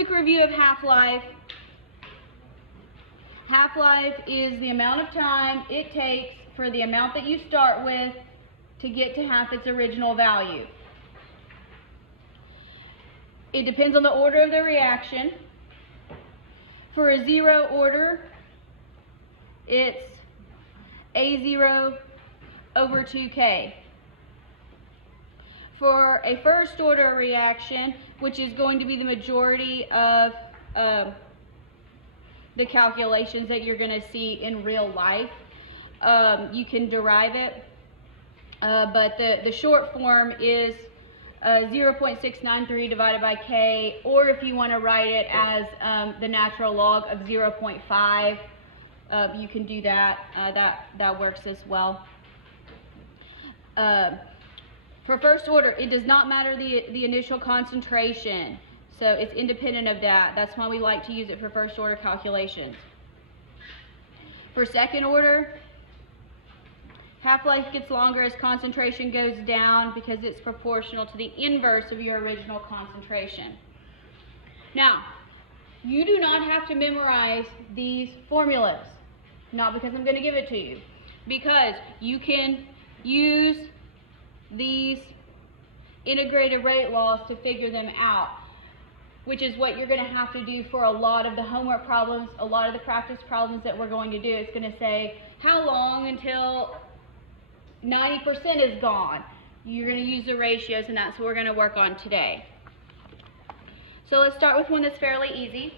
quick review of Half-Life. Half-life is the amount of time it takes for the amount that you start with to get to half its original value. It depends on the order of the reaction. For a zero order, it's A0 over 2K. For a first order reaction, which is going to be the majority of the calculations that you're going to see in real life, you can derive it, but the short form is 0.693 divided by K, or if you want to write it as the natural log of 0.5, you can do that. That works as well. For first order, it does not matter the initial concentration, so it's independent of that. That's why we like to use it for first order calculations. For second order, half-life gets longer as concentration goes down because it's proportional to the inverse of your original concentration. Now, you do not have to memorize these formulas, not because I'm going to give it to you, because you can use these integrated rate laws to figure them out, which is what you're going to have to do for a lot of the homework problems, a lot of the practice problems that we're going to do. It's going to say, how long until 90% is gone? You're going to use the ratios, and that's what we're going to work on today. So let's start with one that's fairly easy.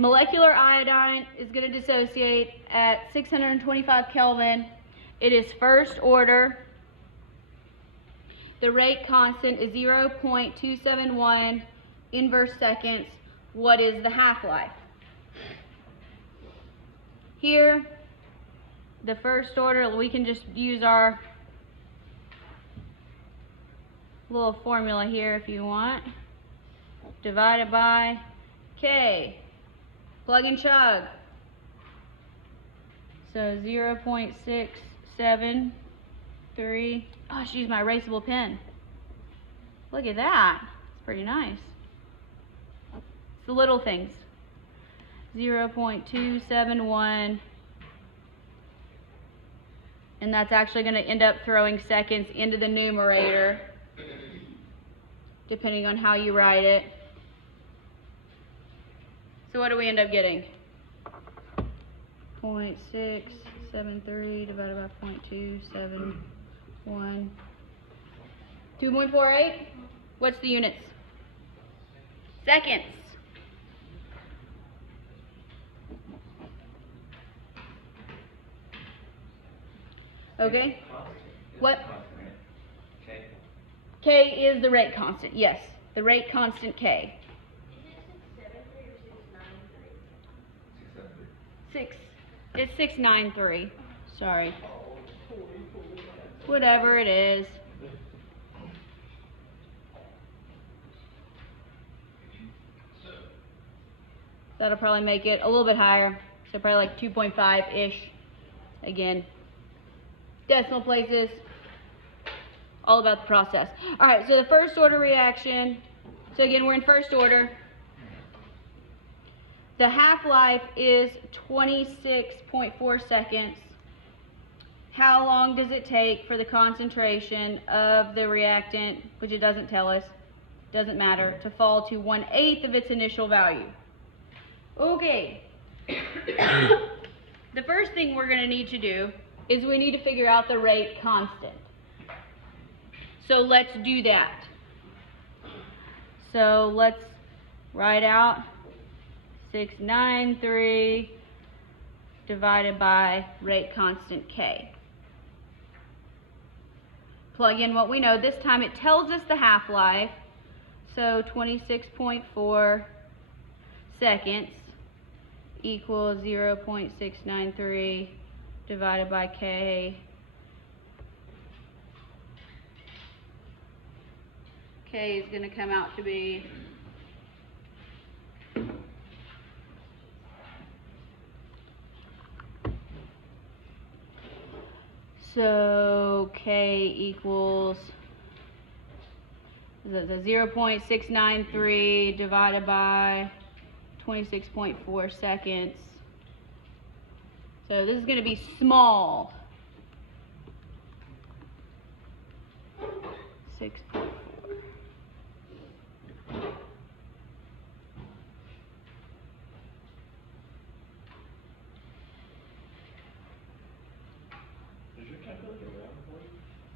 Molecular iodine is going to dissociate at 625 Kelvin. It is first order. The rate constant is 0.271 inverse seconds. What is the half-life? Here, the first order, we can just use our little formula here if you want. Divided by K. Plug and chug. So 0.673. Oh, I should use my erasable pen. Look at that. It's pretty nice. It's the little things. 0.271. And that's actually going to end up throwing seconds into the numerator, depending on how you write it. So what do we end up getting? 0.673 divided by 0.271. 2.48? What's the units? Seconds. Okay. What? K is the rate constant. Yes, the rate constant K. It's 693. Sorry. Whatever it is. That'll probably make it a little bit higher. So probably like 2.5-ish. Again, decimal places. All about the process. All right, so the first order reaction. So again, we're in first order. The half-life is 26.4 seconds. How long does it take for the concentration of the reactant, which it doesn't tell us, doesn't matter, to fall to 1/8 of its initial value? Okay. The first thing we're going to need to do is we need to figure out the rate constant. So let's do that. So let's write out 693 divided by rate constant K. Plug in what we know. This time it tells us the half-life. So 26.4 seconds equals 0.693 divided by K. K is going to come out to be So K equals So 0.693 divided by 26.4 seconds. So this is going to be small. 6.4.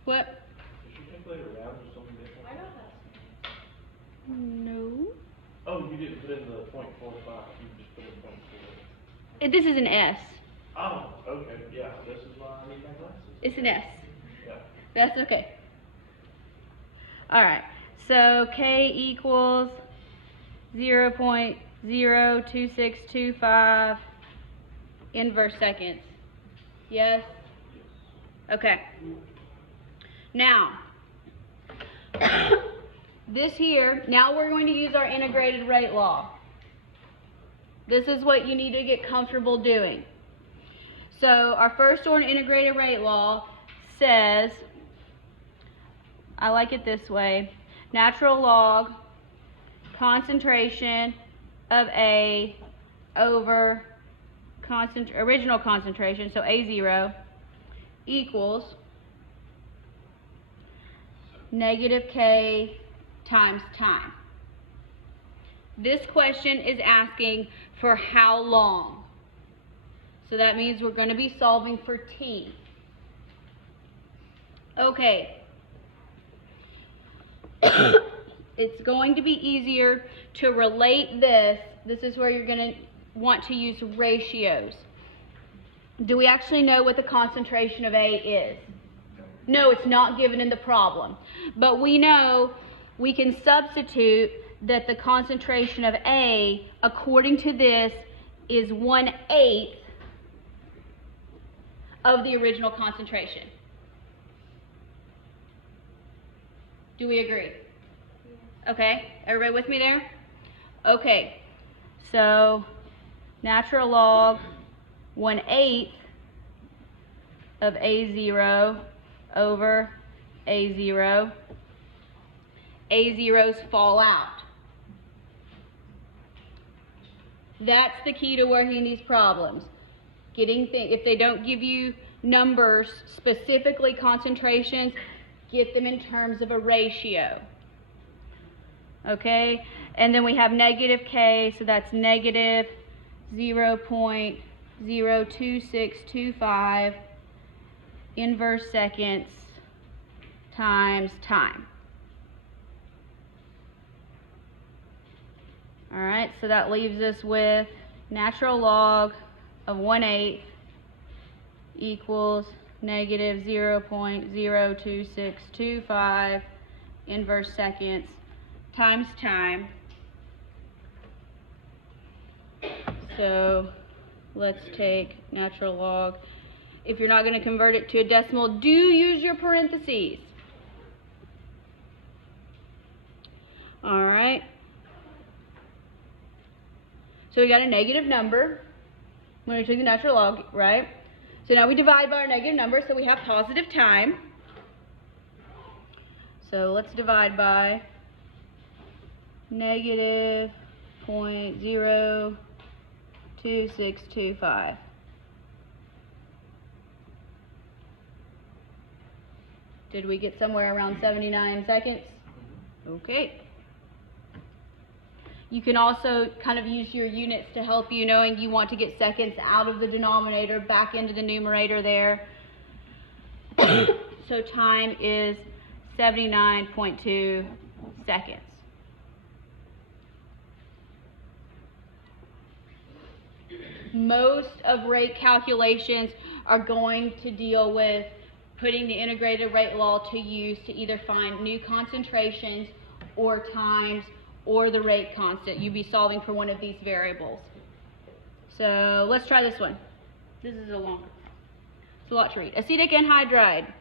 What? Is your calculator round or something different? I know that's. No. Oh, you didn't put in the 0.45. You just put in 0.4. This is an S. Oh, okay. Yeah, this is why I need my glasses. It's an S. Yeah. That's okay. All right. So K equals 0.02625 inverse seconds. Yes? Okay. Now, this here, now we're going to use our integrated rate law. This is what you need to get comfortable doing. So our first order integrated rate law says, I like it this way, natural log concentration of A over original concentration, so A0, equals negative K times time. This question is asking for how long. So that means we're going to be solving for T. Okay. It's going to be easier to relate this. This is where you're going to want to use ratios. Do we actually know what the concentration of A is? No, it's not given in the problem. But we know we can substitute that the concentration of A, according to this, is 1/8 of the original concentration. Do we agree? Okay, everybody with me there? Okay, so natural log 1/8 of A0 over A0. A0's fall out. That's the key to working these problems. If they don't give you numbers, specifically concentrations, get them in terms of a ratio. Okay, and then we have negative K, so that's negative 0.02625 inverse seconds times time. All right, so that leaves us with natural log of 1/8 equals negative 0.02625 inverse seconds times time. So let's take natural log. If you're not going to convert it to a decimal, do use your parentheses. All right. So we got a negative number when we took the natural log, right? So now we divide by our negative number, so we have positive time. So let's divide by negative 0.02625. Did we get somewhere around 79 seconds? Okay. You can also kind of use your units to help you, knowing you want to get seconds out of the denominator, back into the numerator there. So time is 79.2 seconds. Most of rate calculations are going to deal with putting the integrated rate law to use to either find new concentrations or times or the rate constant. You'd be solving for one of these variables. So let's try this one. This is it's a lot to read. Acetic anhydride.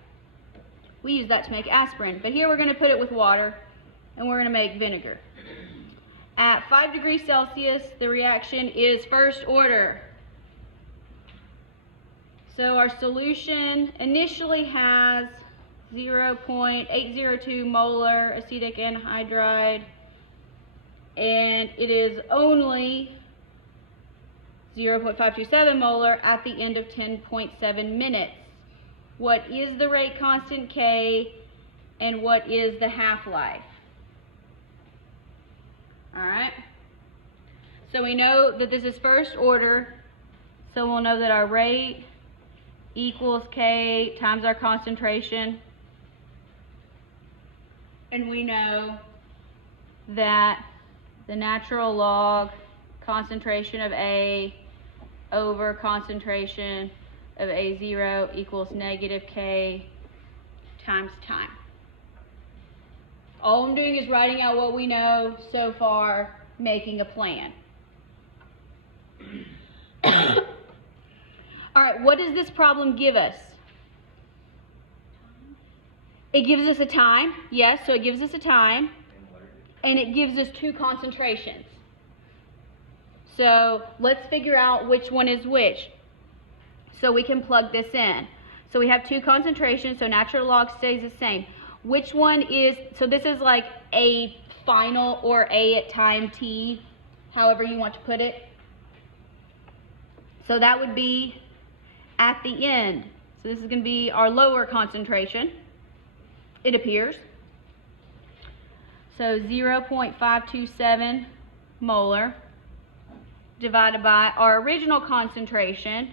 We use that to make aspirin, but here we're going to put it with water and we're going to make vinegar. At 5 degrees Celsius, the reaction is first order. So our solution initially has 0.802 molar acetic anhydride, and it is only 0.527 molar at the end of 10.7 minutes. What is the rate constant K, and what is the half-life? All right. So we know that this is first order, so we'll know that our rate equals K times our concentration. And we know that the natural log concentration of A over concentration of A0 equals negative K times time. All I'm doing is writing out what we know so far, making a plan. All right, what does this problem give us? It gives us a time, yes, so it gives us a time, and it gives us two concentrations. So let's figure out which one is which, so we can plug this in. So we have two concentrations, so natural log stays the same. Which one is, so this is like A final or A at time t, however you want to put it. So that would be at the end. So this is going to be our lower concentration, it appears. So 0.527 molar divided by our original concentration,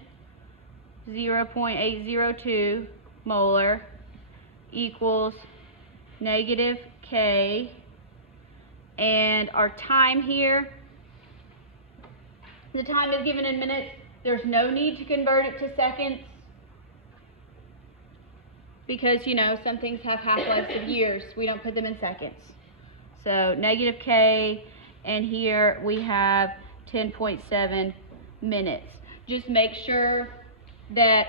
0.802 molar, equals negative K, and our time here, the time is given in minutes. There's no need to convert it to seconds because, you know, some things have half-lives of years. We don't put them in seconds. So negative K, and here we have 10.7 minutes. Just make sure that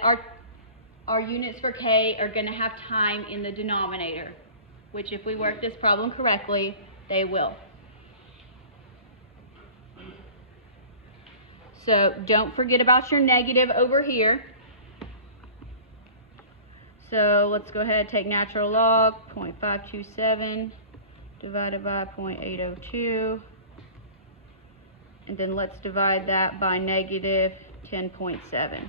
our units for K are going to have time in the denominator, which if we work this problem correctly, they will. So don't forget about your negative over here. So let's go ahead and take natural log 0.527 divided by 0.802. And then let's divide that by negative 10.7.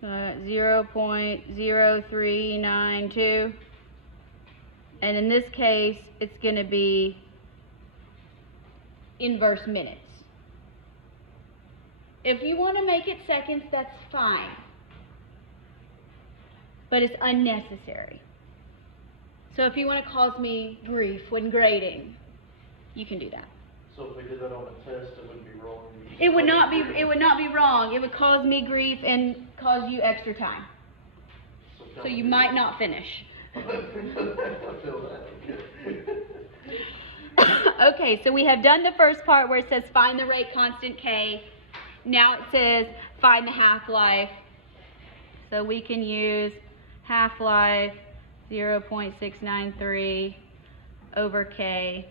Uh, 0.0392, and in this case it's going to be inverse minutes. If you want to make it seconds, that's fine, but it's unnecessary. So if you want to cause me grief when grading, you can do that. So if we did that on a test, it would be wrong? It would not be wrong. It would cause me grief and cause you extra time. So you might not finish. I feel that. Okay, so we have done the first part where it says find the rate constant K. Now it says find the half-life. So we can use half-life 0.693 over K.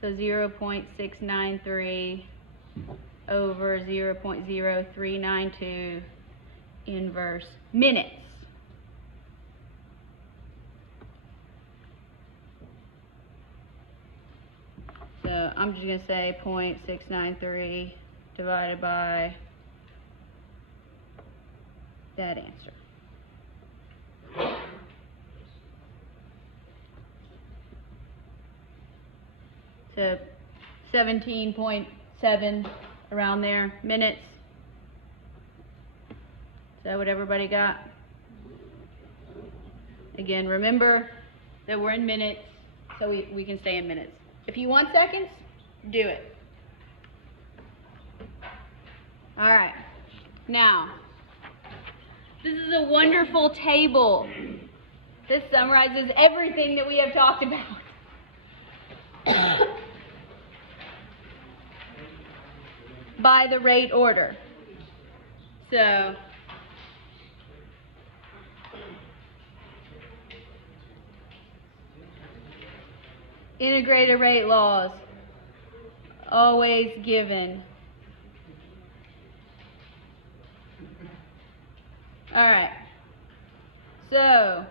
So 0.693 over 0.0392 inverse minutes. So I'm just going to say 0.693 divided by that answer. So 17.7 around there minutes. Is that what everybody got? Again, remember that we're in minutes, so we can stay in minutes. If you want seconds, do it. All right. Now, this is a wonderful table. This summarizes everything that we have talked about. By the rate order. So Integrated rate laws. Always given. Alright. So,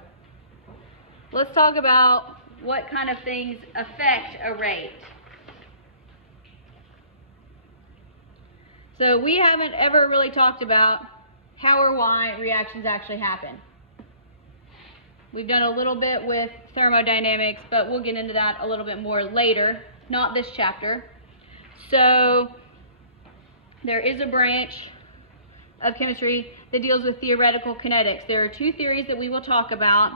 let's talk about what kind of things affect a rate. So we haven't ever really talked about how or why reactions actually happen. We've done a little bit with thermodynamics, but we'll get into that a little bit more later, not this chapter. So there is a branch of chemistry that deals with theoretical kinetics. There are two theories that we will talk about.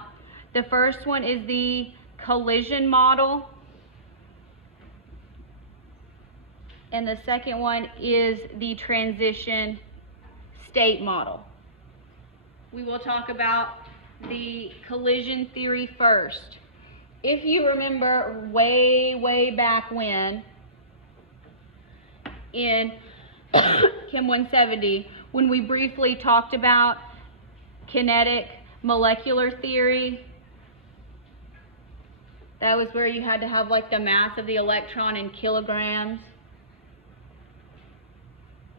The first one is the collision model, and the second one is the transition state model. We will talk about the collision theory first. If you remember way back when, in Chem 170, when we briefly talked about kinetic molecular theory, that was where you had to have like the mass of the electron in kilograms.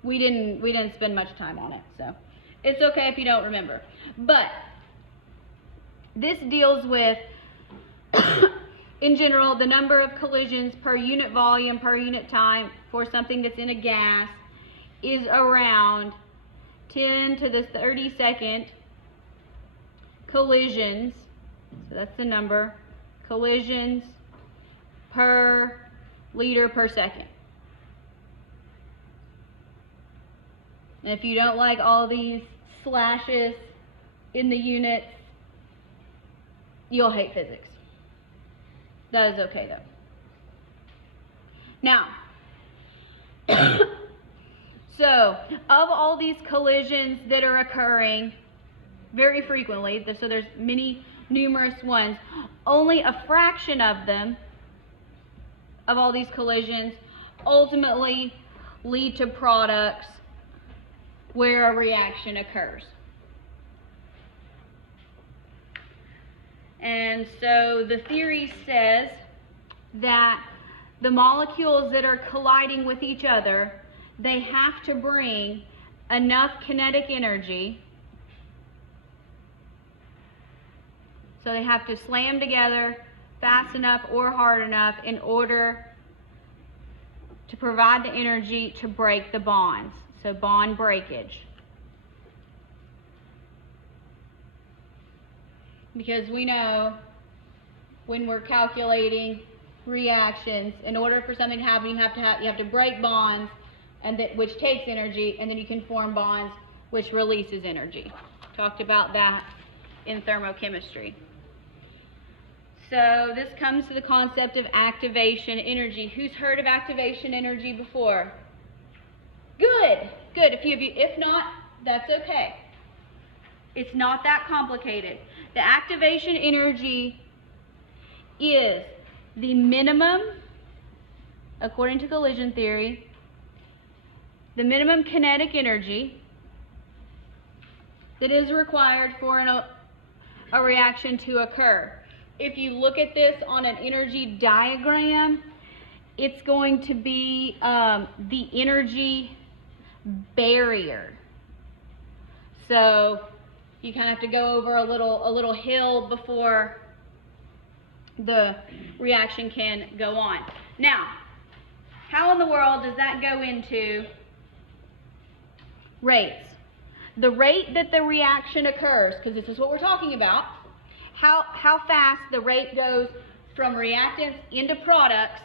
We didn't spend much time on it, so it's okay if you don't remember. But this deals with, in general, the number of collisions per unit volume, per unit time for something that's in a gas is around 10 to the 32nd collisions, so that's the number, collisions per liter per second. And if you don't like all these slashes in the units, you'll hate physics. That is okay though. Now, so of all these collisions that are occurring very frequently, so there's numerous ones, only a fraction of them, of all these collisions, ultimately lead to products where a reaction occurs. And so the theory says that the molecules that are colliding with each other, they have to bring enough kinetic energy, so they have to slam together fast enough or hard enough in order to provide the energy to break the bonds. So bond breakage. Because we know when we're calculating reactions, in order for something to happen, you have to break bonds, and which takes energy, and then you can form bonds, which releases energy. Talked about that in thermochemistry. So this comes to the concept of activation energy. Who's heard of activation energy before? Good, good. A few of you. If not, that's okay. It's not that complicated. The activation energy is the minimum, according to collision theory, the minimum kinetic energy that is required for a reaction to occur. If you look at this on an energy diagram, it's going to be the energy barrier. So you kind of have to go over a little hill before the reaction can go on. Now, how in the world does that go into rates? The rate that the reaction occurs, because this is what we're talking about, how fast the rate goes from reactants into products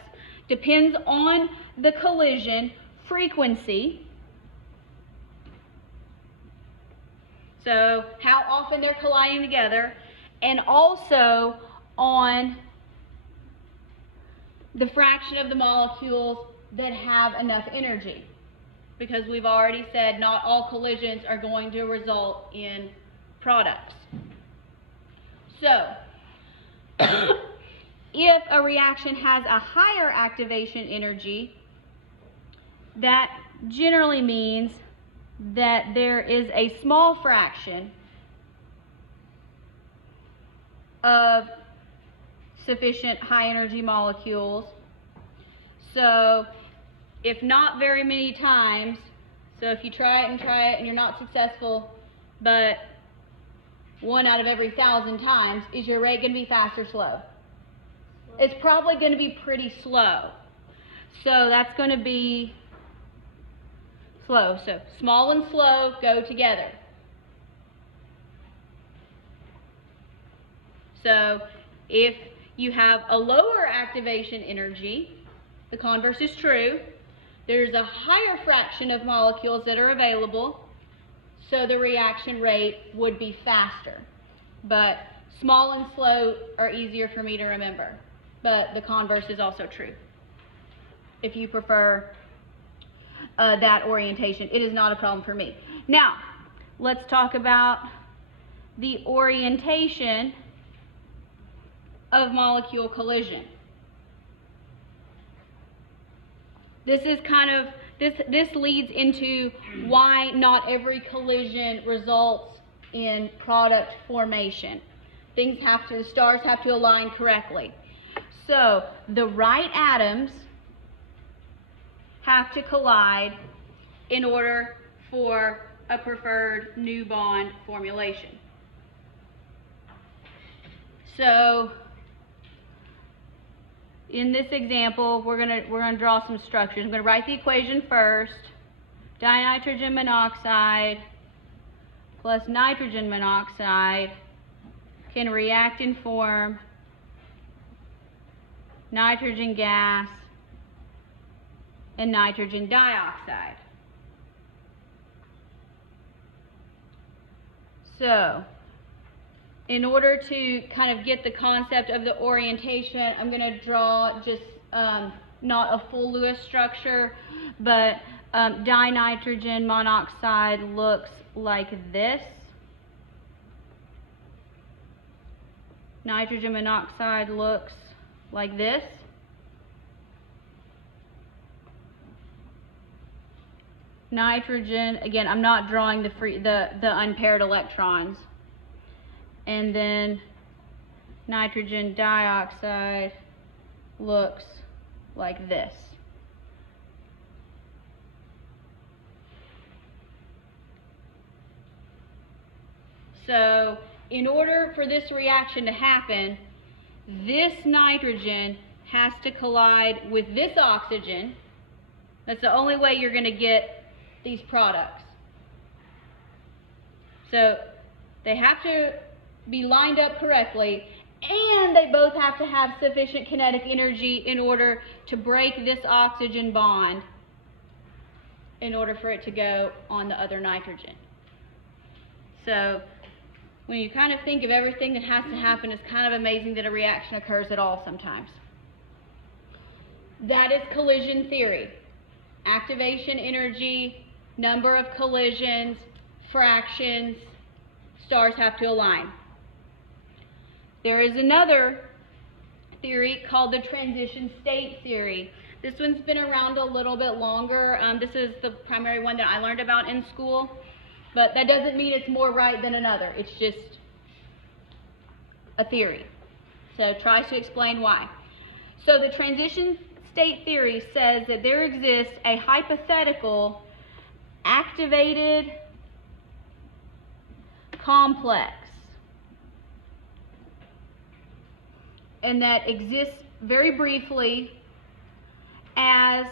depends on the collision frequency. So how often they're colliding together, and also on the fraction of the molecules that have enough energy. Because we've already said not all collisions are going to result in products. So, if a reaction has a higher activation energy, that generally means that there is a small fraction of sufficient high energy molecules. So if not very many times, so if you try it and you're not successful, but 1 out of every 1,000 times, is your rate going to be fast or slow? It's probably going to be pretty slow. So that's going to be slow. So small and slow go together. So if you have a lower activation energy, the converse is true. There's a higher fraction of molecules that are available, so the reaction rate would be faster. But small and slow are easier for me to remember. But the converse is also true. If you prefer that orientation, it is not a problem for me. Now, let's talk about the orientation of molecule collision. This is kind of, this leads into why not every collision results in product formation. The stars have to align correctly. So the right atoms have to collide in order for a preferred new bond formulation. So in this example, we're gonna draw some structures. I'm gonna write the equation first. Dinitrogen monoxide plus nitrogen monoxide can react and form nitrogen gas and nitrogen dioxide. So, in order to kind of get the concept of the orientation, I'm going to draw just not a full Lewis structure, but dinitrogen monoxide looks like this. Nitrogen monoxide looks like this. Nitrogen, again, I'm not drawing the unpaired electrons. And then nitrogen dioxide looks like this. So in order for this reaction to happen, this nitrogen has to collide with this oxygen. That's the only way you're going to get these products. So they have to be lined up correctly, and they both have to have sufficient kinetic energy in order to break this oxygen bond in order for it to go on the other nitrogen. So when you kind of think of everything that has to happen, it's kind of amazing that a reaction occurs at all sometimes. That is collision theory. Activation energy, number of collisions, fractions, stars have to align. There is another theory called the transition state theory. This one's been around a little bit longer. This is the primary one that I learned about in school, but that doesn't mean it's more right than another. It's just a theory. So it tries to explain why. So the transition state theory says that there exists a hypothetical activated complex, and that exists very briefly as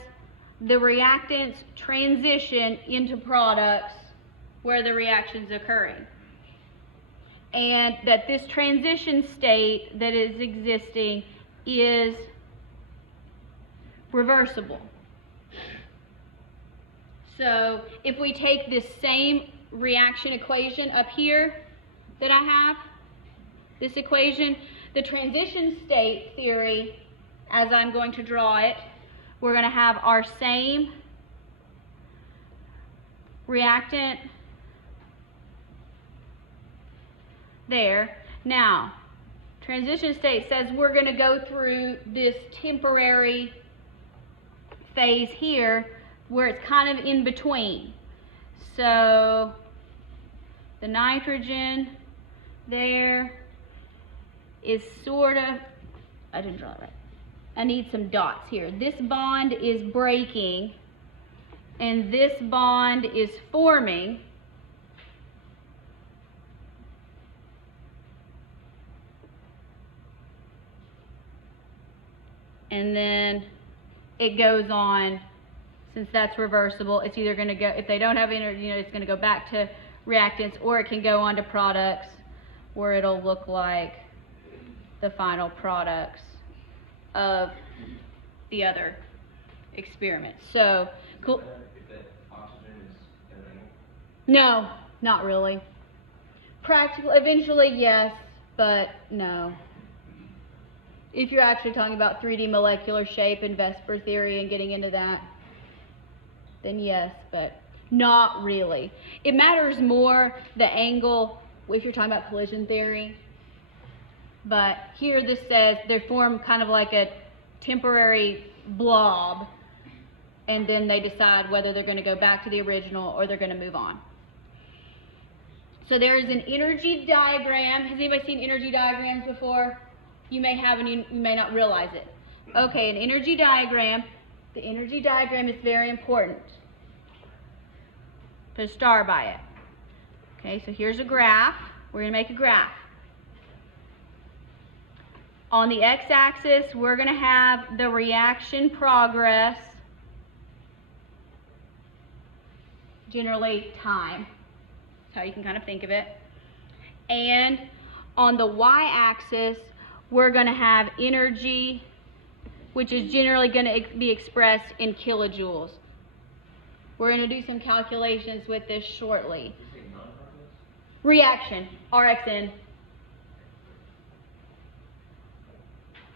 the reactants transition into products where the reaction's occurring. And that this transition state that is existing is reversible. So if we take this same reaction equation up here that I have, this equation, the transition state theory, as I'm going to draw it, we're going to have our same reactant there. Now, transition state says we're going to go through this temporary phase here where it's kind of in between. So the nitrogen there is sort of I didn't draw it right. I need some dots here. This bond is breaking, and this bond is forming. And then it goes on, since that's reversible, it's either going to go, if they don't have energy, it's going to go back to reactants, or it can go on to products where it'll look like the final products of the other experiment. So, cool. If that oxygen is at an angle? No, not really. Practical, eventually yes, but no. If you're actually talking about 3D molecular shape and Vesper theory and getting into that, then yes, but not really. It matters more the angle if you're talking about collision theory. But here this says they form kind of like a temporary blob, and then they decide whether they're going to go back to the original or they're going to move on. So there is an energy diagram. Has anybody seen energy diagrams before? You may have and you may not realize it. Okay, an energy diagram. The energy diagram is very important. Put a star by it. Okay, so here's a graph. We're going to make a graph. On the x-axis, we're going to have the reaction progress, generally time. That's how you can kind of think of it. And on the y-axis, we're going to have energy, which is generally going to be expressed in kilojoules. We're going to do some calculations with this shortly. Reaction, RXN.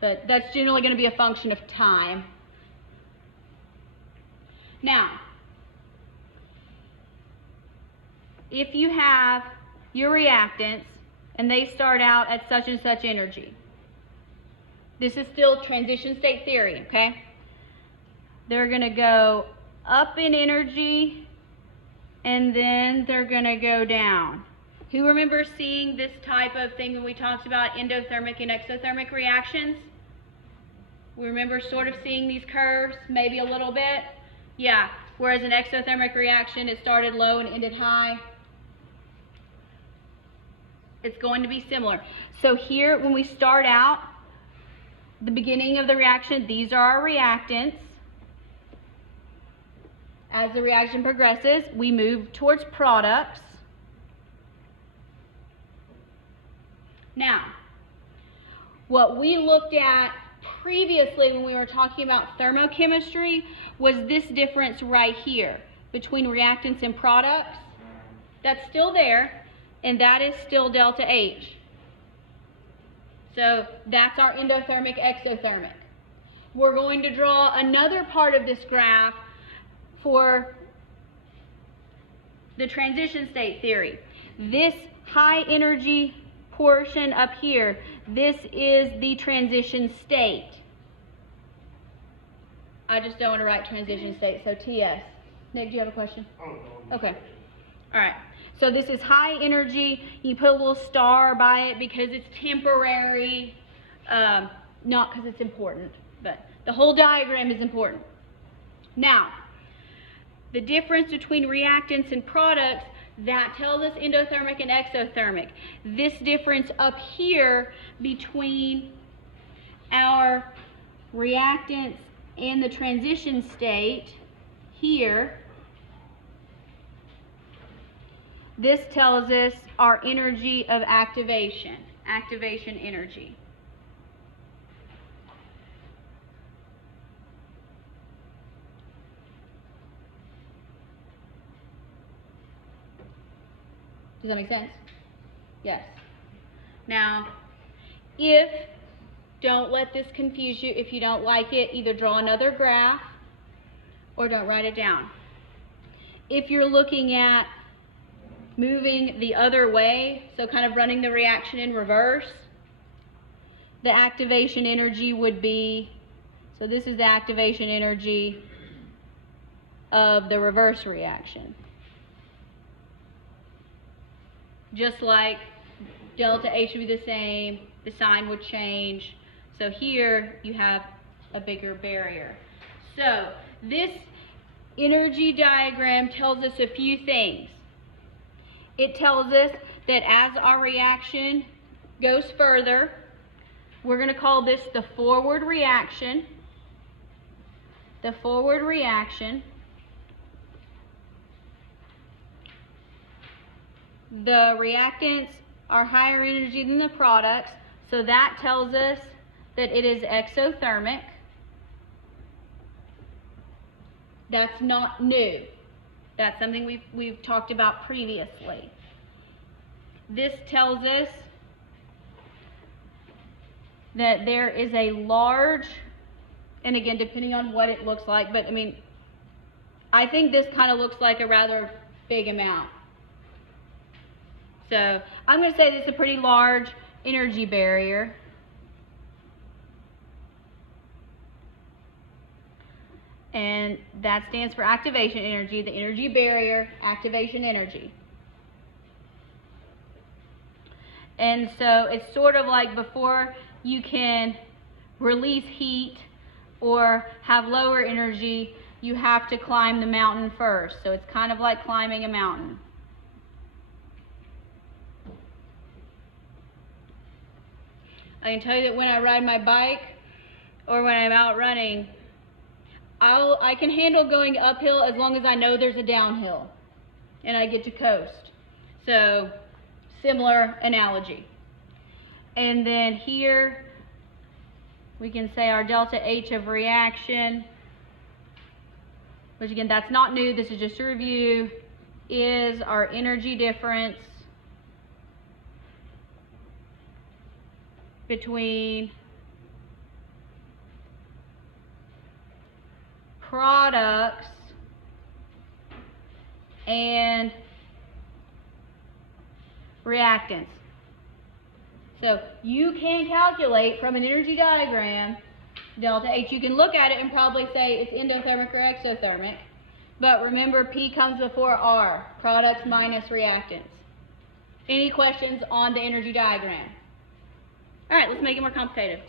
But that's generally going to be a function of time. Now, if you have your reactants and they start out at such and such energy, this is still transition state theory, okay? They're going to go up in energy and then they're going to go down. Who remembers seeing this type of thing when we talked about endothermic and exothermic reactions? We remember sort of seeing these curves, maybe a little bit. Yeah, whereas an exothermic reaction, it started low and ended high. It's going to be similar. So here, when we start out, the beginning of the reaction, these are our reactants. As the reaction progresses, we move towards products. Now, what we looked at previously when we were talking about thermochemistry was this difference right here between reactants and products. That's still there, and that is still delta H. So that's our endothermic, exothermic. We're going to draw another part of this graph for the transition state theory. This high energy portion up here, this is the transition state. I just don't want to write transition state, so TS. Nick, do you have a question? Oh, no. Okay. All right. So this is high energy. You put a little star by it because it's temporary, not because it's important, but the whole diagram is important. Now, the difference between reactants and products, that tells us endothermic and exothermic. This difference up here between our reactants and the transition state here, this tells us our energy of activation energy. Does that make sense? Yes. Now, don't let this confuse you. If you don't like it, either draw another graph or don't write it down. If you're looking at moving the other way, so kind of running the reaction in reverse, the activation energy would be, so this is the activation energy of the reverse reaction. Just like delta H would be the same, the sign would change. So here you have a bigger barrier. So this energy diagram tells us a few things. It tells us that as our reaction goes further, we're going to call this the forward reaction. The forward reaction. The reactants are higher energy than the products, so that tells us that it is exothermic. That's not new. That's something we've talked about previously. This tells us that there is a large, and again, depending on what it looks like, but I mean, I think this kind of looks like a rather big amount. So I'm going to say this is a pretty large energy barrier. And that stands for activation energy, the energy barrier, activation energy. And so it's sort of like before you can release heat or have lower energy, you have to climb the mountain first. So it's kind of like climbing a mountain. I can tell you that when I ride my bike or when I'm out running, I can handle going uphill as long as I know there's a downhill and I get to coast. So, similar analogy. And then here we can say our delta H of reaction, which again, that's not new, this is just a review, is our energy difference between products and reactants. So you can calculate from an energy diagram delta H. You can look at it and probably say it's endothermic or exothermic, but remember P comes before R, products minus reactants. Any questions on the energy diagram? All right, let's make it more complicated.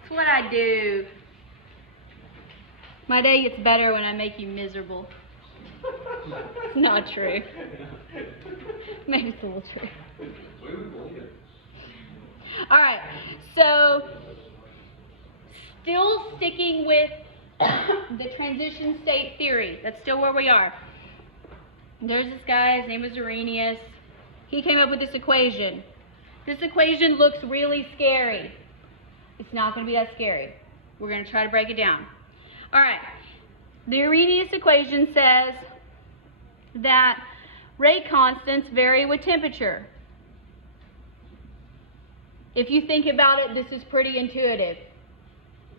That's what I do. My day gets better when I make you miserable. It's not true. Maybe it's a little true. All right, so still sticking with the transition state theory. That's still where we are. There's this guy, his name was Arrhenius. He came up with this equation. This equation looks really scary. It's not going to be that scary. We're going to try to break it down. All right. The Arrhenius equation says that rate constants vary with temperature. If you think about it, this is pretty intuitive.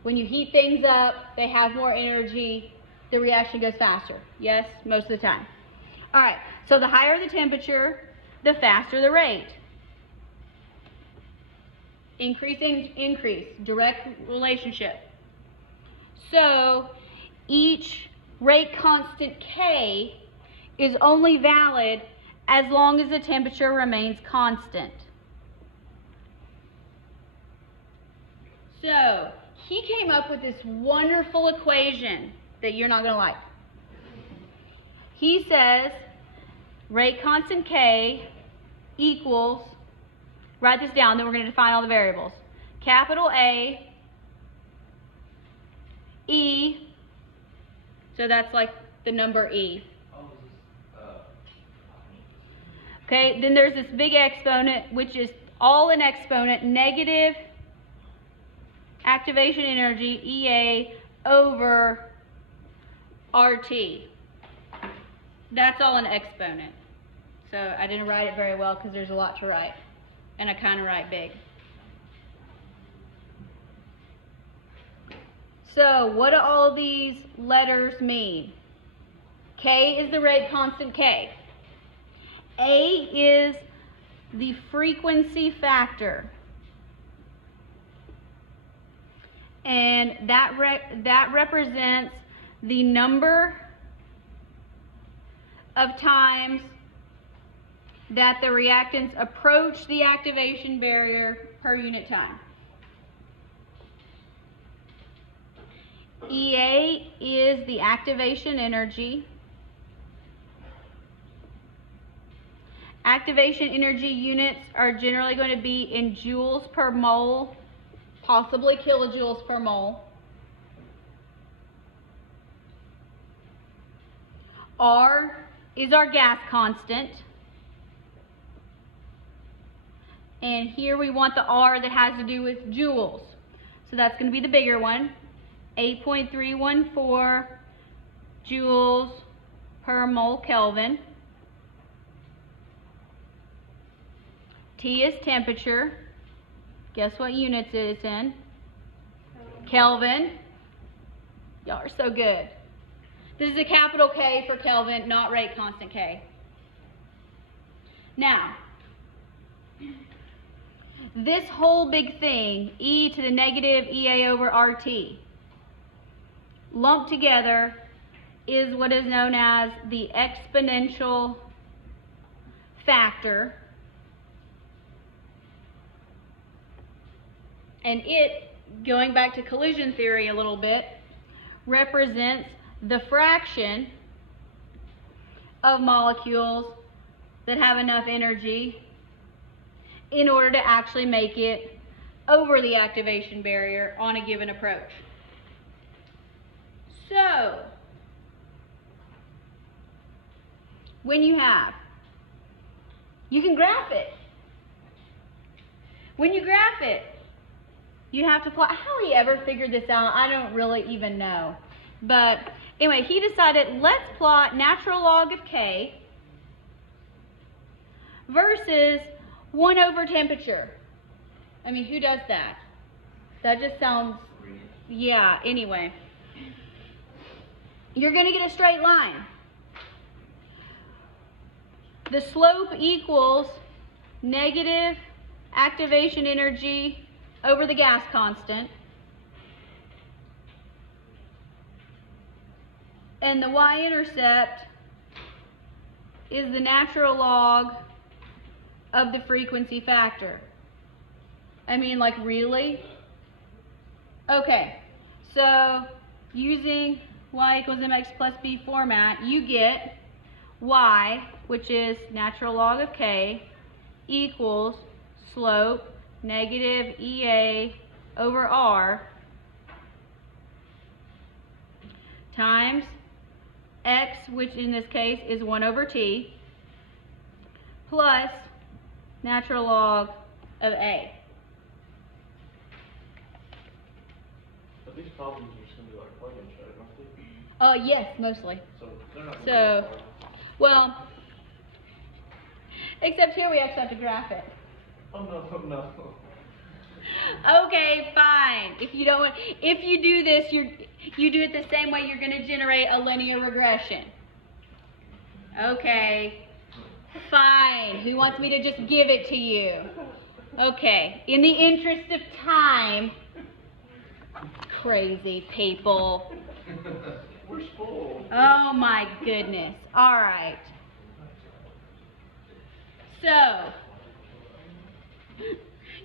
When you heat things up, they have more energy, the reaction goes faster. Yes, most of the time. All right, so the higher the temperature, the faster the rate. Increase, direct relationship. So each rate constant K is only valid as long as the temperature remains constant. So he came up with this wonderful equation that you're not going to like. He says rate constant K equals, write this down, then we're going to define all the variables. Capital A, E, so that's like the number E. Okay, then there's this big exponent, which is all an exponent, negative activation energy, EA, over RT. That's all an exponent. So I didn't write it very well because there's a lot to write. And I kind of write big. So what do all these letters mean? K is the rate constant K. A is the frequency factor. And that represents the number of times that the reactants approach the activation barrier per unit time. EA is the activation energy. Activation energy units are generally going to be in joules per mole, possibly kilojoules per mole. R is our gas constant. And here we want the R that has to do with joules. So that's going to be the bigger one, 8.314 joules per mole Kelvin. T is temperature. Guess what units it is in? Kelvin. Y'all are so good. This is a capital K for Kelvin, not rate constant K. Now, this whole big thing, e to the negative EA over RT, lumped together is what is known as the exponential factor. And it, going back to collision theory a little bit, represents the fraction of molecules that have enough energy in order to actually make it over the activation barrier on a given approach. So, when you can graph it. When you graph it, you have to plot. How he ever figured this out, I don't really even know. But anyway, he decided, let's plot natural log of K versus 1 over temperature. I mean, who does that? That just sounds, yeah, anyway. You're going to get a straight line. The slope equals negative activation energy over the gas constant. And the y-intercept is the natural log of the frequency factor. I mean, like, really? Okay, so using y equals mx plus b format, you get y, which is natural log of k, equals slope negative EA over R times x, which in this case is 1 over t, plus natural log of A. But these problems are just going to be like plug-in shot, aren't they? Yes, mostly. So they're not So, gonna be well, except here we actually have to graph it. oh no. Okay, fine. If you don't want, if you do this, you do it the same way, you're going to generate a linear regression. Okay, fine. Who wants me to just give it to you? Okay, in the interest of time, crazy people. We're spoiled. Oh my goodness. All right. So,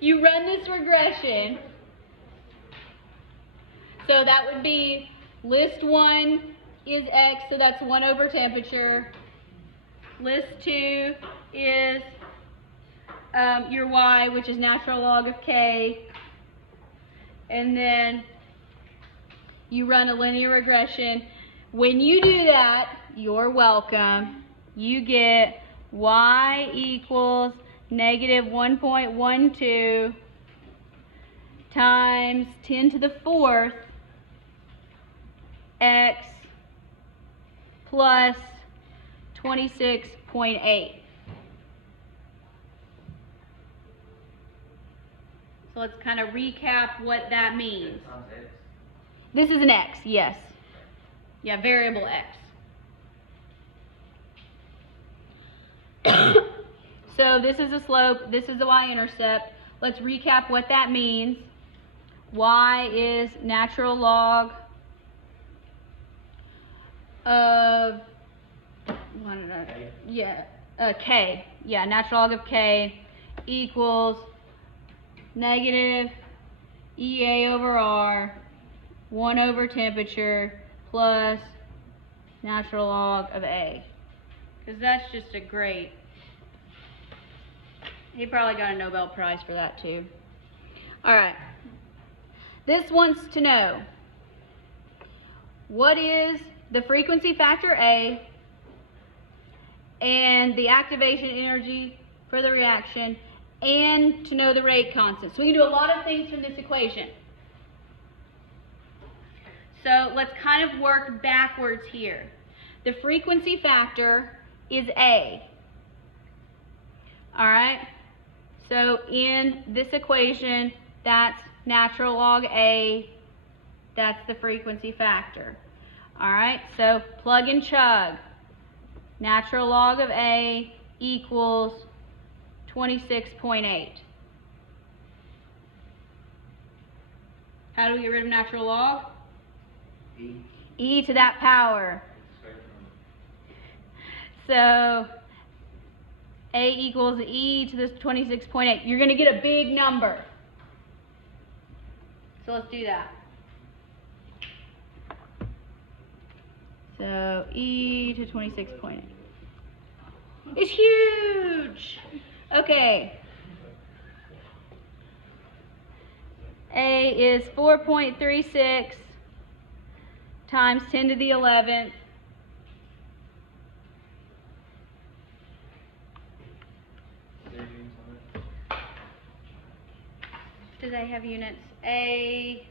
you run this regression. So that would be list 1 is x, so that's 1 over temperature. List 2 is your y, which is natural log of k. And then you run a linear regression. When you do that, you're welcome. You get y equals negative 1.12 times 10 to the 4th x plus 26.8. So let's kind of recap what that means. This is an x, yes. Yeah, variable x. So this is the slope, this is the y-intercept. Let's recap what that means. Y is natural log of K. Yeah, natural log of K equals negative EA over R 1 over temperature plus natural log of A. Because that's just a great. He probably got a Nobel Prize for that too. Alright. This wants to know, what is the frequency factor A and the activation energy for the reaction, and to know the rate constant. So we can do a lot of things from this equation. So let's kind of work backwards here. The frequency factor is A. Alright? So in this equation, that's natural log A. That's the frequency factor. Alright, so plug and chug. Natural log of A equals 26.8. How do we get rid of natural log? E to that power. So A equals E to this 26.8. You're going to get a big number. So let's do that. So E to 26.8. It's huge. Okay. A is 4.36 times 10 to the 11th. Does A have units? A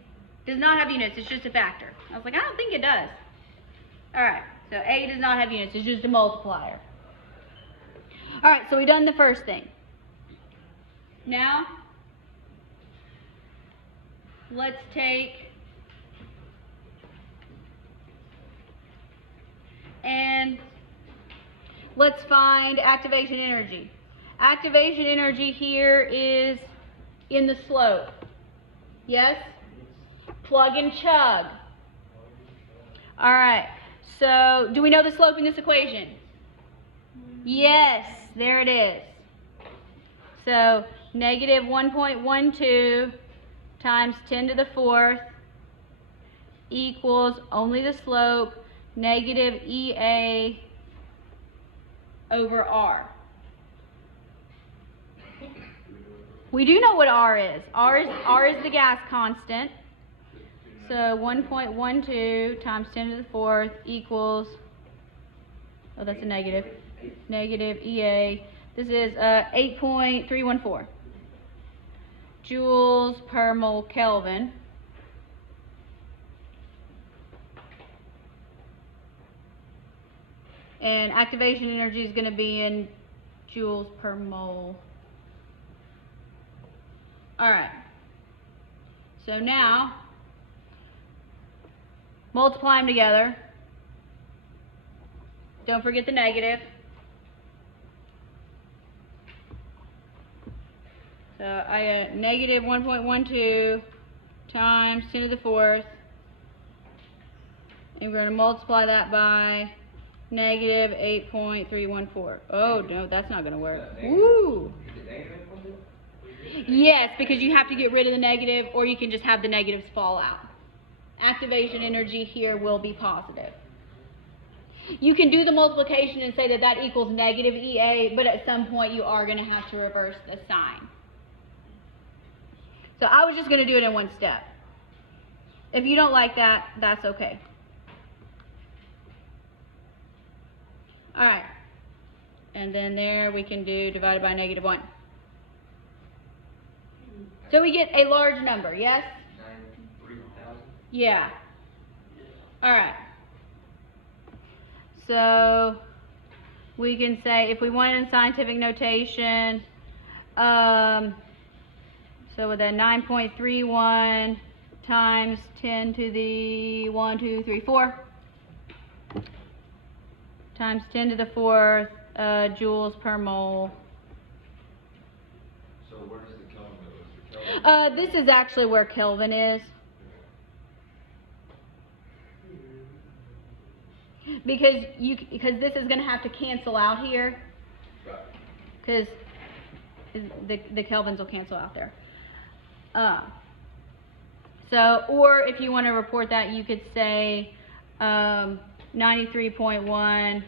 does not have units. It's just a factor. I was like, I don't think it does. Alright, so A does not have units. It's just a multiplier. Alright, so we've done the first thing. Now, let's take and let's find activation energy. Activation energy here is in the slope. Yes? Plug and chug. Alright, so do we know the slope in this equation? Yes, there it is. So negative 1.12 times 10 to the 4th equals only the slope, negative EA over R. We do know what R is. R is the gas constant. So 1.12 times 10 to the 4th equals, oh, that's a negative. Negative EA. This is 8.314 joules per mole Kelvin. And activation energy is going to be in joules per mole. Alright. So now, multiply them together. Don't forget the negative. So I got negative 1.12 times 10 to the 4th. And we're going to multiply that by negative 8.314. Oh, no, that's not going to work. Woo! Yes, because you have to get rid of the negative, or you can just have the negatives fall out. Activation energy here will be positive. You can do the multiplication and say that that equals negative EA, but at some point you are going to have to reverse the sign. So I was just going to do it in one step. If you don't like that, that's okay. Alright. And then there we can do divided by negative 1. So we get a large number, yes? 93,000. Yeah. Alright. So we can say, if we want it in scientific notation, so with a 9.31 times 10 to the 1, 2, 3, 4 times 10 to the 4th joules per mole. So where does the Kelvin go? Is the Kelvin? This is actually where Kelvin is. because this is going to have to cancel out here, Right. because the kelvins will cancel out there. So, or if you want to report that, you could say 93.1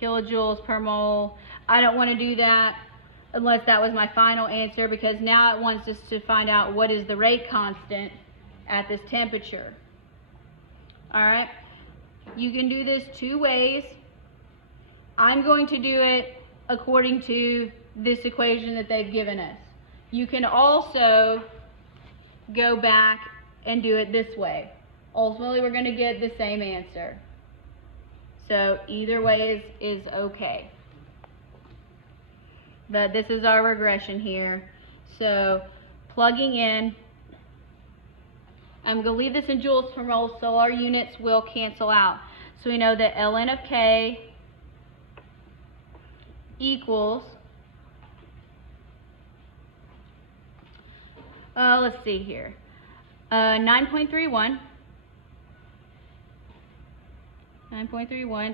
kilojoules per mole. I don't want to do that unless that was my final answer, because now it wants us to find out what is the rate constant at this temperature. All right, you can do this two ways. I'm going to do it according to this equation that they've given us. You can also go back and do it this way. Ultimately, we're going to get the same answer. So either way is okay. But this is our regression here. So plugging in, I'm going to leave this in joules per mole so our units will cancel out. So we know that ln of K equals, let's see here, 9.31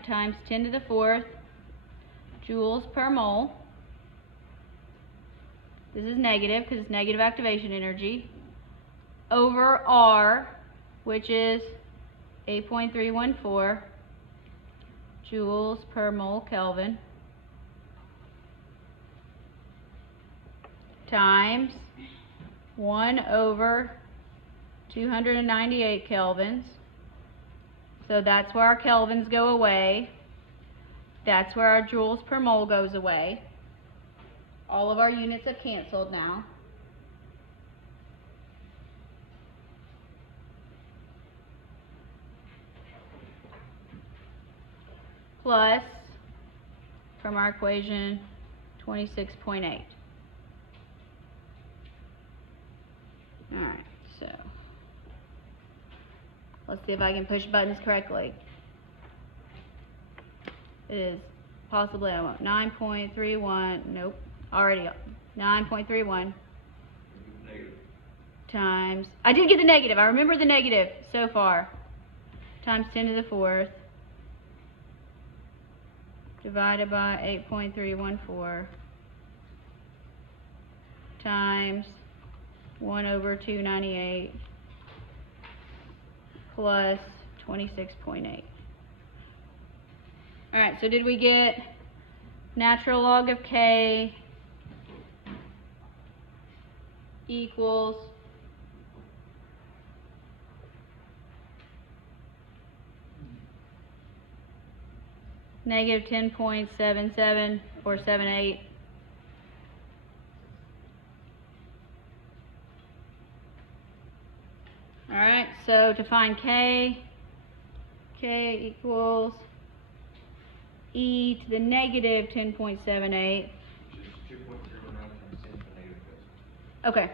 times 10 to the 4th joules per mole. This is negative because it's negative activation energy, over R, which is 8.314 joules per mole Kelvin, times 1 over 298 kelvins. So that's where our kelvins go away. That's where our joules per mole goes away. All of our units have canceled now. Plus, from our equation, 26.8. Alright, so let's see if I can push buttons correctly. It is possibly, I won't, 9.31, nope, already up. 9.31 Negative. times, I did get the negative, I remember the negative so far, times 10 to the 4th, divided by 8.314, times 1 over 298, plus 26.8. Alright, so did we get natural log of K equals negative 10.77 or 78? Alright, so to find K equals e to the negative 10.78. Just 2.09 times 10 to the negative 5. Okay.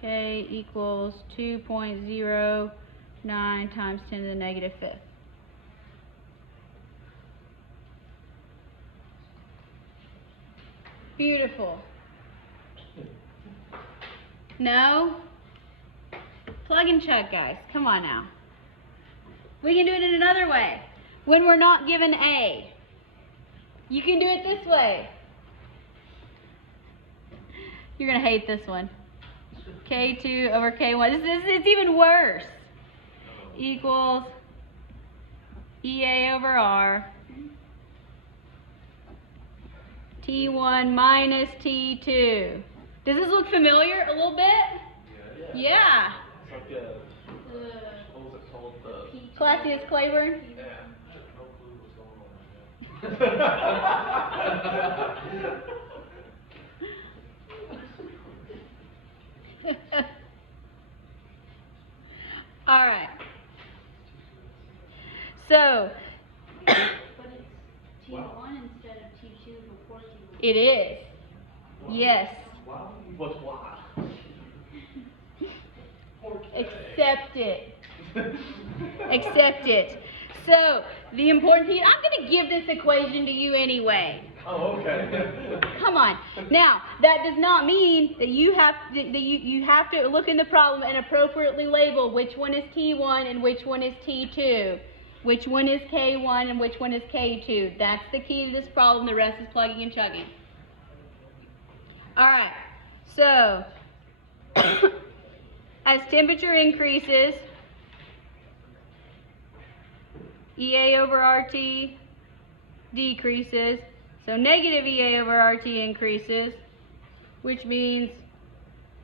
K equals 2.09 times 10 to the negative 5th. Beautiful. No? Plug and chug, guys. Come on now. We can do it in another way. When we're not given A, you can do it this way. You're going to hate this one. K2 over K1. It's even worse. Equals EA over R. T1 minus T2. Does this look familiar a little bit? Yeah. It's like what was it called? Classius Claiborne? Yeah. No clue what's going on. All right. So, But it's T1 instead of T2 before T1. it is. Yes. Wow. What's why? Accept it. Accept it. So, the important piece, I'm going to give this equation to you anyway. Oh, okay. Come on. Now, that does not mean that you have to look in the problem and appropriately label which one is T1 and which one is T2. Which one is K1 and which one is K2? That's the key to this problem. The rest is plugging and chugging. Alright, so as temperature increases, EA over RT decreases. So negative EA over RT increases, which means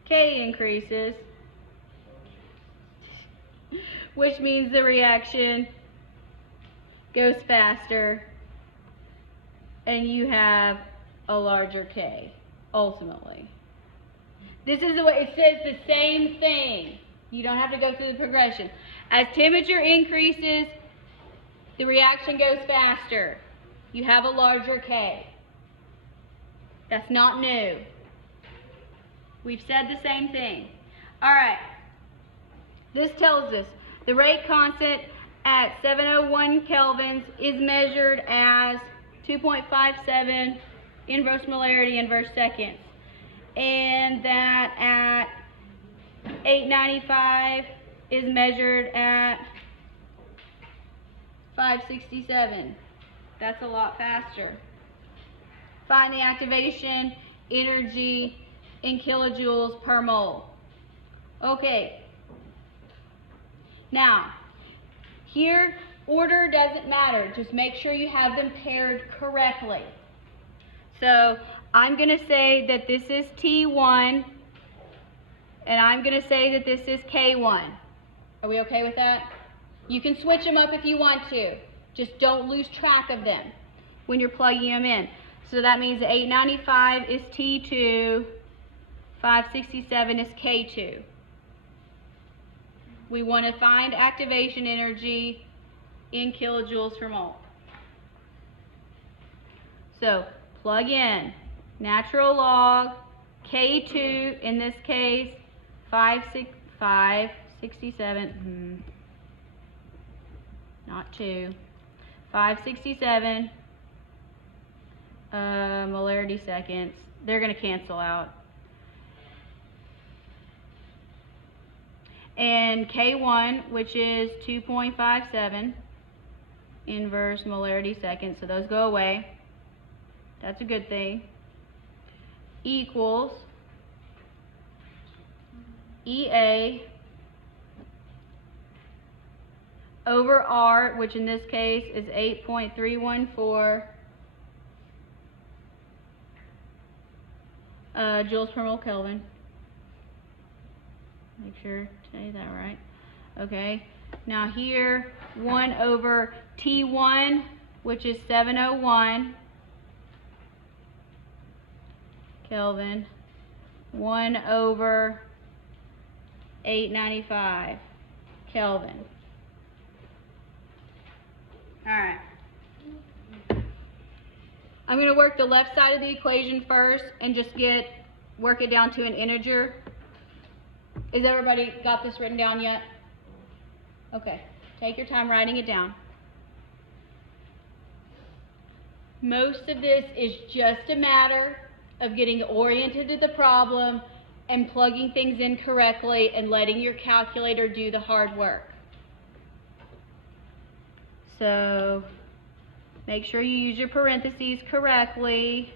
K increases, which means the reaction goes faster and you have a larger K, ultimately. This is the way it says the same thing. You don't have to go through the progression. As temperature increases, the reaction goes faster. You have a larger K. That's not new. We've said the same thing. Alright. This tells us the rate constant at 701 kelvins is measured as 2.57 inverse molarity inverse seconds. And that at 895 is measured at 567. That's a lot faster. Find the activation energy in kilojoules per mole. Okay. Now, here, order doesn't matter. Just make sure you have them paired correctly. So, I'm going to say that this is T1, and I'm going to say that this is K1. Are we okay with that? You can switch them up if you want to. Just don't lose track of them when you're plugging them in. So that means 895 is T2, 567 is K2. We want to find activation energy in kilojoules per mole. So plug in natural log K2, in this case 567, not 2, 567 molarity seconds. They're going to cancel out. And K1, which is 2.57 inverse molarity seconds, so those go away. That's a good thing. Equals EA over R, which in this case is 8.314 joules per mole Kelvin. Make sure to say that right. Okay. Now here, 1 over T1, which is 701 Kelvin, 1 over 895 Kelvin. Alright. I'm going to work the left side of the equation first and just work it down to an integer. Is everybody got this written down yet? Okay. Take your time writing it down. Most of this is just a matter of getting oriented to the problem and plugging things in correctly and letting your calculator do the hard work. So make sure you use your parentheses correctly.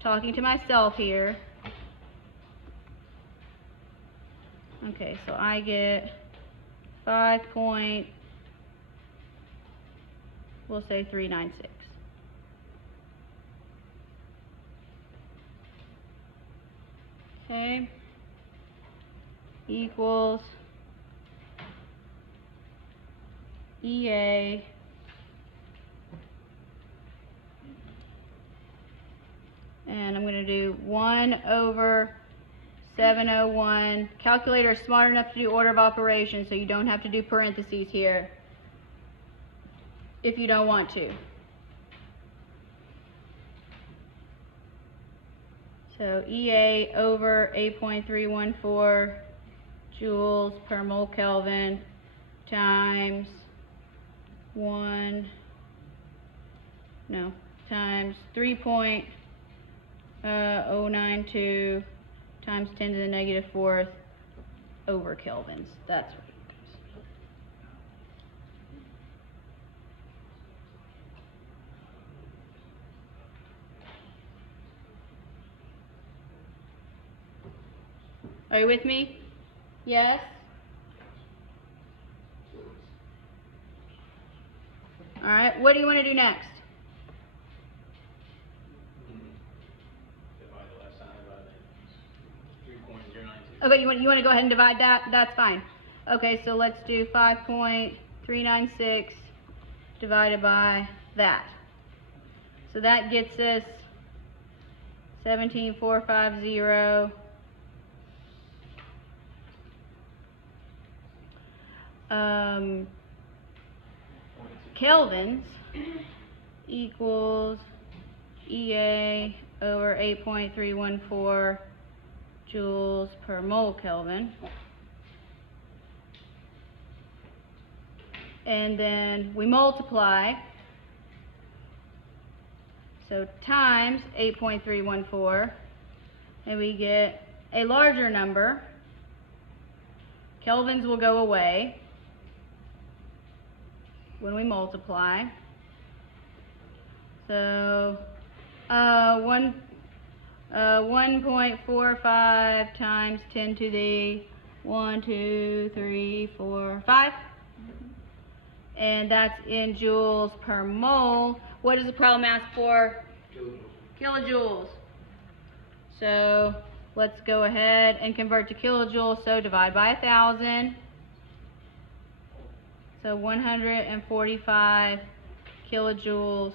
Talking to myself here. Okay, so I get 396. Okay, equals EA and I'm going to do 1 over 701. Calculator is smart enough to do order of operations, so you don't have to do parentheses here if you don't want to. So EA over 8.314 joules per mole Kelvin times times 3.092 times 10 to the negative fourth over kelvins. That's what it Are you with me? Yes? Alright, what do you want to do next? Divide the last sign by that. 3.092. Okay, you want to go ahead and divide that? That's fine. Okay, so let's do 5.396 divided by that. So that gets us 17,450. Kelvins equals EA over 8.314 joules per mole Kelvin. And then we multiply. So times 8.314, and we get a larger number. Kelvins will go away when we multiply. So 1.45 times 10 to the 1, 2, 3, 4, 5. And that's in joules per mole. What does the problem ask for? Kilojoules. So let's go ahead and convert to kilojoules. So divide by 1,000. So 145 kilojoules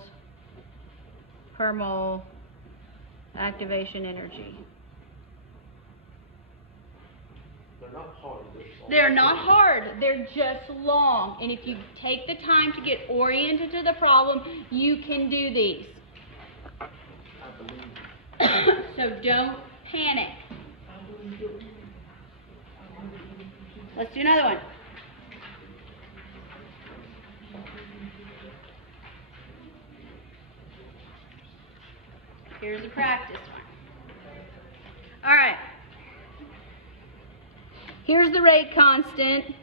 per mole activation energy. They're not hard, they're soft. They're not hard, they're just long. And if you take the time to get oriented to the problem, you can do these. I believe. So don't panic. Let's do another one. Here's a practice one. All right. Here's the rate constant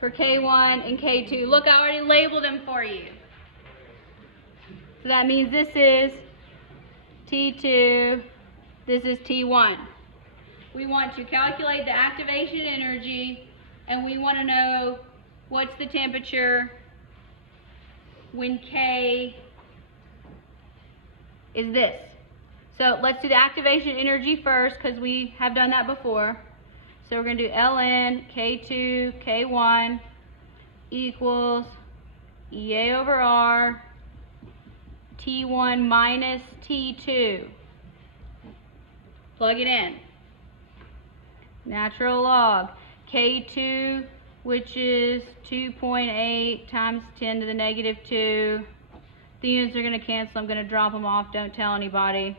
for K1 and K2. Look, I already labeled them for you. So that means this is T2, this is T1. We want to calculate the activation energy, and we want to know what's the temperature when K is this. So let's do the activation energy first, because we have done that before. So we're going to do ln K2 K1 equals EA over R T1 minus T2. Plug it in. Natural log K2, which is 2.8 times 10 to the negative 2. The units are going to cancel. I'm going to drop them off. Don't tell anybody.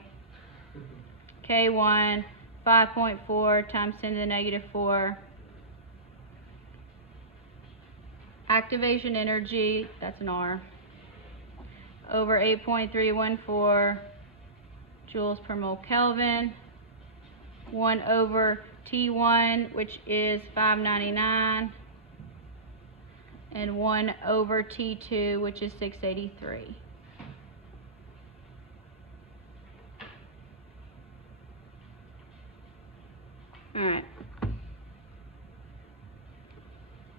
K1, 5.4 times 10 to the negative 4. Activation energy, that's an R, over 8.314 joules per mole Kelvin. 1 over T1, which is 599. And 1 over T2, which is 683. All right.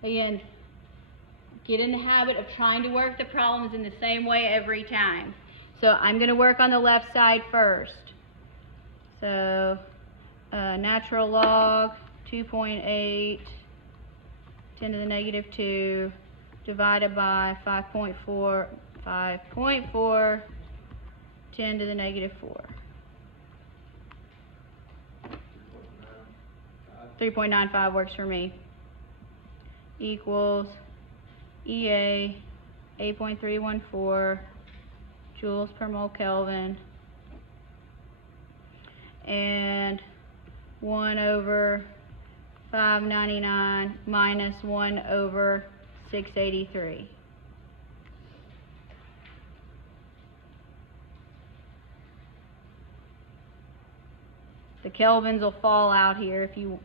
Again, get in the habit of trying to work the problems in the same way every time. So I'm going to work on the left side first. So natural log 2.8 10 to the negative 2 divided by 5.4 10 to the negative 4. 3.95 works for me. Equals EA 8.314 joules per mole Kelvin, and 1 over 599 minus 1 over 683. The kelvins will fall out here if you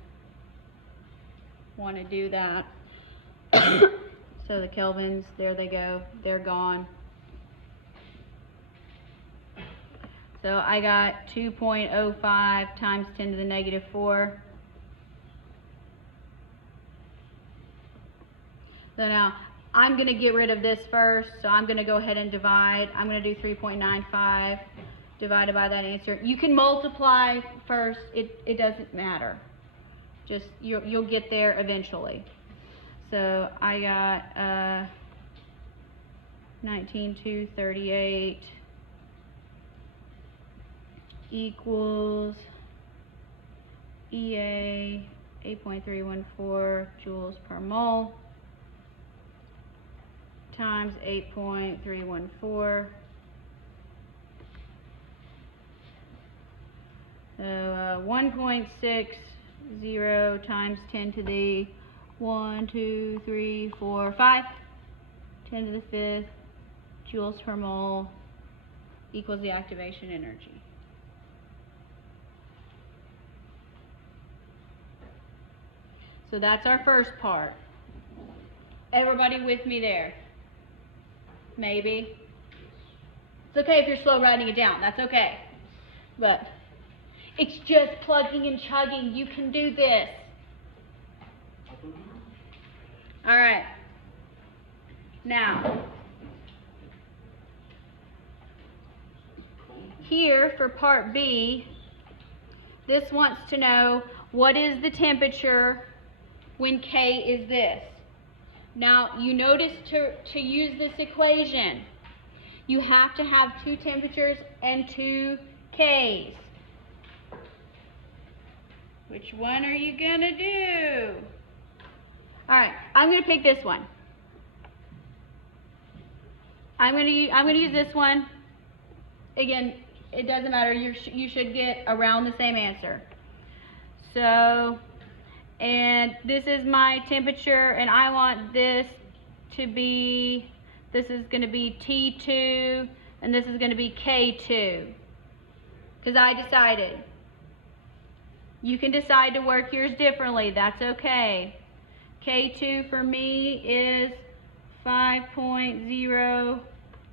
want to do that. So the kelvins, there they go, they're gone. So I got 2.05 times 10 to the negative 4. So now I'm going to get rid of this first, so I'm going to go ahead and divide. I'm going to do 3.95 divided by that answer. You can multiply first, it doesn't matter. Just, you'll get there eventually. So I got 19,238 equals EA 8.314 joules per mole times 8.314. So 1.60 times 10 to the 1, 2, 3, 4, 5, 10 to the 5th joules per mole equals the activation energy. So that's our first part. Everybody with me there? Maybe. It's okay if you're slow writing it down. That's okay. But it's just plugging and chugging. You can do this. All right. Now, here for part B, this wants to know what is the temperature when K is this. Now, you notice to use this equation, you have to have 2 temperatures and 2 Ks. Which one are you gonna do? All right, I'm gonna pick this one. I'm gonna use this one. Again, it doesn't matter. You should get around the same answer. So, and this is my temperature, and I want this to be, this is going to be T2, and this is going to be K2, because I decided. You can decide to work yours differently. That's okay. K2 for me is 5.0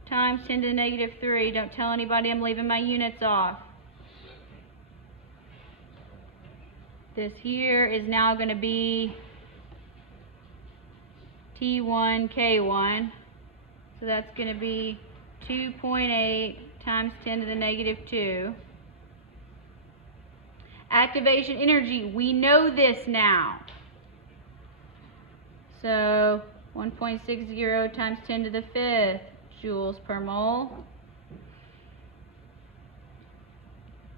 times 10 to the negative 3. Don't tell anybody I'm leaving my units off. This here is now going to be T1, K1. So that's going to be 2.8 times 10 to the negative 2. Activation energy, we know this now. So 1.60 times 10 to the 5th joules per mole.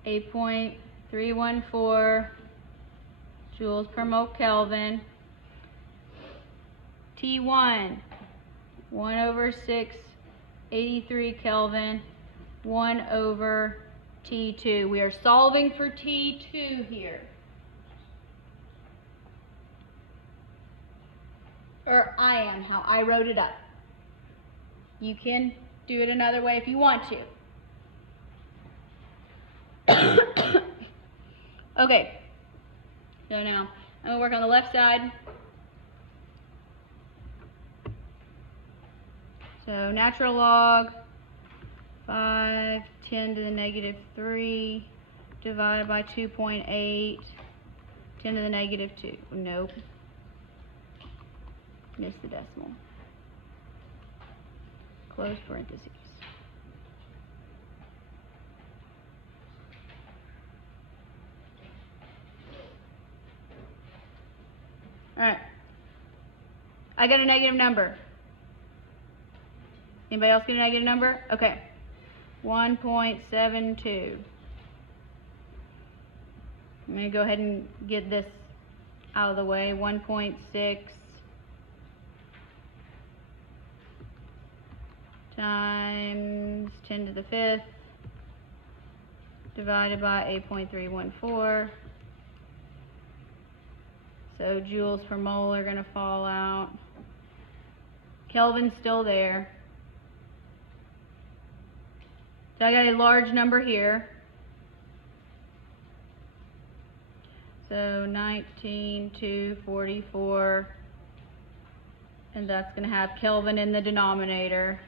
8.314 joules per mole Kelvin. T1, 1 over 683 Kelvin, 1 over T2. We are solving for T2 here. Or I am, how I wrote it up. You can do it another way if you want to. Okay. So now, I'm going to work on the left side. So natural log 5, 10 to the negative 3 divided by 2.8, 10 to the negative 2. Nope. Missed the decimal. Close parentheses. Alright. I got a negative number. Anybody else get a negative number? Okay. 1.72. I'm going to go ahead and get this out of the way. 1.6 times 10 to the 5th divided by 8.314. So joules per mole are going to fall out. Kelvin's still there. So I got a large number here. So 19,244. And that's going to have Kelvin in the denominator.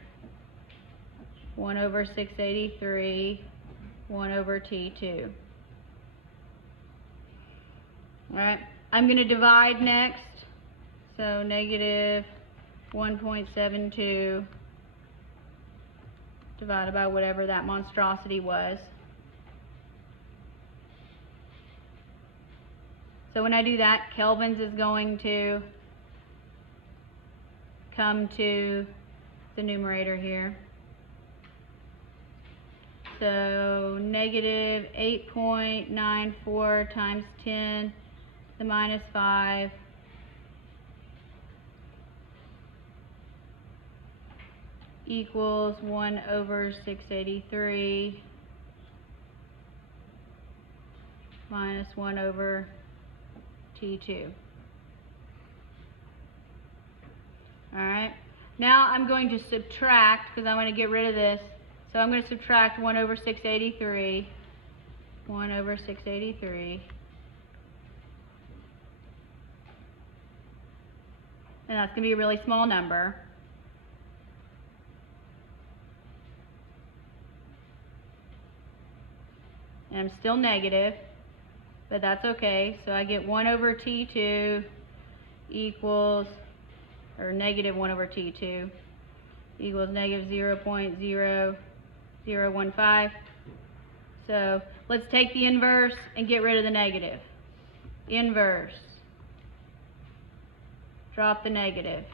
1 over 683 1 over T2. Alright, I'm going to divide next. So negative 1.72 divided by whatever that monstrosity was. So when I do that, kelvins is going to come to the numerator here. So negative 8.94 times 10 to the minus 5 equals 1 over 683 minus 1 over T2. Alright, now I'm going to subtract, because I'm going to get rid of this. So I'm going to subtract 1 over 683. 1 over 683. And that's going to be a really small number. And I'm still negative, but that's okay. So I get 1 over T2 equals, or negative 1 over T2 equals negative 0.0015. So let's take the inverse and get rid of the negative. Inverse. Drop the negative.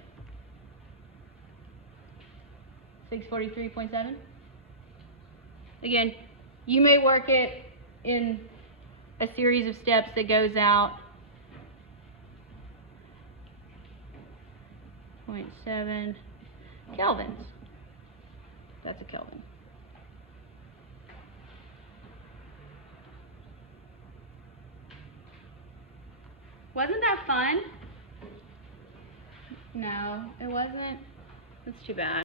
643.7. Again, you may work it in a series of steps that goes out 0.7 kelvins. That's a Kelvin. Wasn't that fun? No, it wasn't. That's too bad.